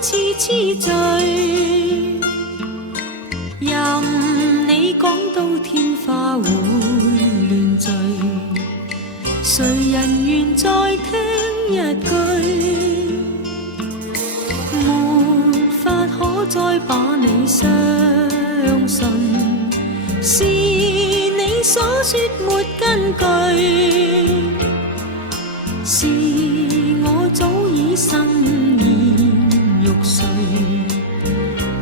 痴痴醉，任你講到天花會亂墜，誰人願再聽一句？沒法可再把你相信，是你所說沒根據，是我早已生厭欲睡，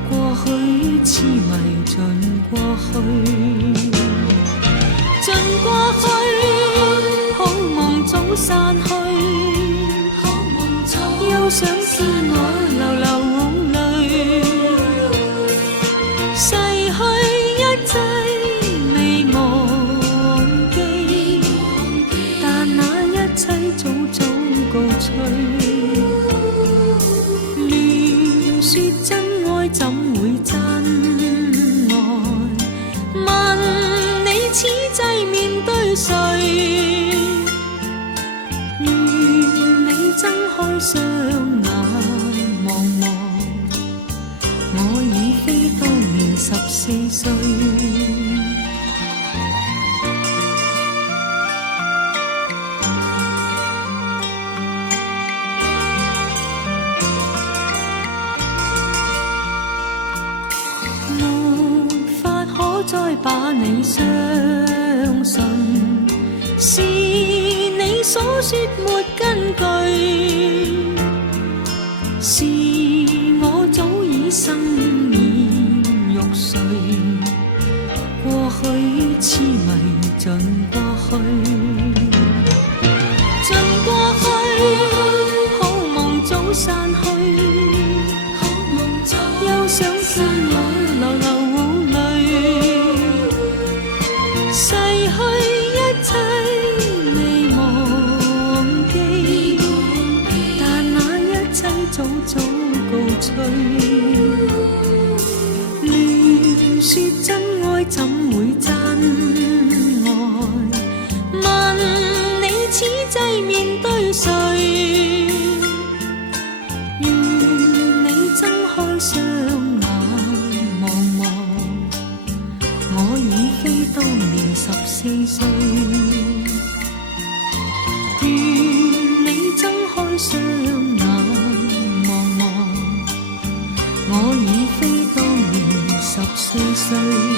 過去痴迷盡過去，盡過去，好夢早散去，又想天我流流眼淚，逝去一切未忘記，但那一切早早告吹。亂說真愛怎會真愛？問你此際面對誰？願你睜開雙眼望望，我已非當年14歲。再把你相信，是你所說沒根據，是我早已生厭欲睡，過去痴迷盡過去，盡過去，好夢早散去，又想天我流流逝去一切未忘記，但那一切早早告吹。亂說真愛怎會真愛？問你此際面對誰？願你睜開雙眼望望，我已非當年14歲，願你睜開雙眼望望，我已非當年14歲。